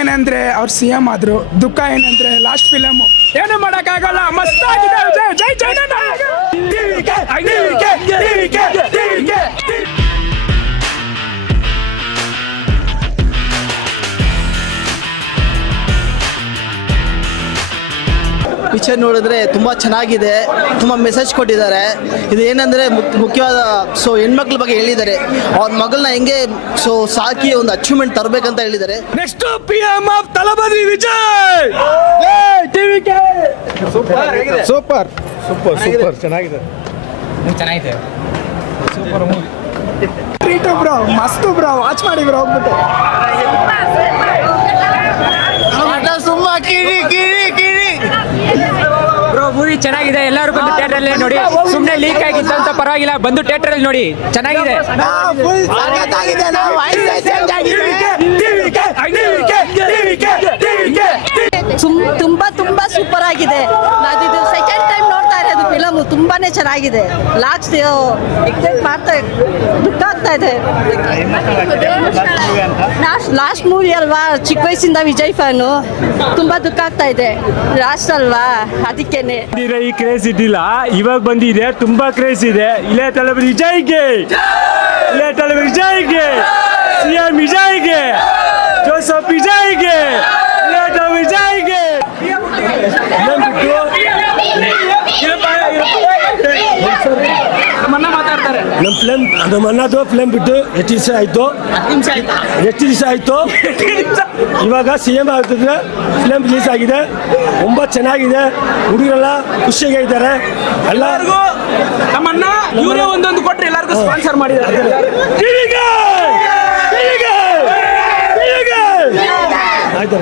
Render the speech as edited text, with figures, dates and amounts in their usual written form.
ಏನಂದ್ರೆ ಅವ್ರು CM ಆದ್ರು, ದುಃಖ ಏನಂದ್ರೆ ಲಾಸ್ಟ್ ಫಿಲಮ್ ಏನು ಮಾಡಕ್ಕಾಗಲ್ಲ, ಮಸ್ತ್ ಆಗಿದೆ. ಜೈ ಜೈ ಪಿಕ್ಚರ್ ನೋಡಿದ್ರೆ ತುಂಬ ಚೆನ್ನಾಗಿದೆ, ತುಂಬ ಮೆಸೇಜ್ ಕೊಟ್ಟಿದ್ದಾರೆ. ಇದು ಏನಂದರೆ ಮುಖ್ಯವಾದ ಹೆಣ್ಮಕ್ಳ ಬಗ್ಗೆ ಹೇಳಿದ್ದಾರೆ. ಅವ್ರ ಮಗಳನ್ನ ಹೆಂಗೆ ಸಾಕಿ ಒಂದು ಅಚೀವ್ಮೆಂಟ್ ತರಬೇಕಂತ ಹೇಳಿದ್ದಾರೆ. Next PM of Thalapathy Vijay. Super ಚೆನ್ನಾಗಿದೆ. Super movie. ಟ್ರೀಟ್ ಬ್ರೋ, ಮಸ್ತ್ ಬ್ರೋ, ವಾಚ್ ಮಾಡಿ ಬ್ರೋ ಹೋಗ್ಬಿಟ್ಟು. ಬ್ರೋ ಮೂವಿ ಚೆನ್ನಾಗಿದೆ, ಎಲ್ಲರೂ ಬಂದು ಥಿಯೇಟರ್ ಅಲ್ಲಿ ನೋಡಿ. ಸುಮ್ಮನೆ ಲೀಕ್ ಆಗಿತ್ತು ಅಂತ ಪರವಾಗಿಲ್ಲ, ಬಂದು ಥಿಯೇಟರ್ ಅಲ್ಲಿ ನೋಡಿ, ಚೆನ್ನಾಗಿದೆ. ತುಂಬಾ ಸೂಪರ್ ಆಗಿದೆ. ಇದು ಸೆಕೆಂಡ್ ಟೈಮ್ ನೋಡ್ತಾ ಇರೋದು ಫಿಲಮ್, ತುಂಬಾನೇ ಚೆನ್ನಾಗಿದೆ. ಲಾಸ್ಟ್ ಎಕ್ಸೈಟ್ ಮಾಡ್ತಾ ದುಃಖ ಆಗ್ತಾ ಇದೆ. ಲಾಸ್ಟ್ ಮೂವಿ ಅಲ್ವಾ, ಚಿಕ್ಕ ವಯಸ್ಸಿಂದ ವಿಜಯ್ ಫ್ಯಾನು, ತುಂಬಾ ದುಃಖ ಆಗ್ತಾ ಇದೆ. ಲಾಸ್ಟ್ ಅಲ್ವಾ, ಅದಕ್ಕೇನೆ ಈ ಕ್ರೇಜ್ ಇದ್ದಿಲ್ಲ, ಇವಾಗ ಬಂದಿದೆ, ತುಂಬಾ ಕ್ರೇಜ್ ಇದೆ. ಇಲ್ಲೇ ತಲಪತಿ ವಿಜಯ್ಗೆ, ಇಲ್ಲೇ ತಲಪತಿ ವಿಜಯ್ಗೆ, CM ವಿಜಯ್ಗೆ, ಜೋಸಫ್ ವಿಜಯ್ಗೆ, ಇಲ್ಲೇ ತಲಪತಿ ವಿಜಯ್ಗೆ. ನಮ್ಮ ಅಣ್ಣದು ಫಿಲಮ್ ಬಿಟ್ಟು ಎಷ್ಟು ದಿವಸ ಆಯ್ತು. ಇವಾಗ CM ಆಗ್ತಿದ್ರೆ ಫಿಲಮ್ ರಿಲೀಸ್ ಆಗಿದೆ, ತುಂಬ ಚೆನ್ನಾಗಿದೆ. ಹುಡುಗರೆಲ್ಲ ಖುಷಿಯಾಗಿದ್ದಾರೆ. ಎಲ್ಲರಿಗೂ ನಮ್ಮನ್ನ ಇವರೇ ಒಂದೊಂದು ಕೊಟ್ಟರೆ ಎಲ್ಲರಿಗೂ ಸ್ಪಾನ್ಸರ್ ಮಾಡಿದ್ದಾರೆ. ಆಯ್ತು.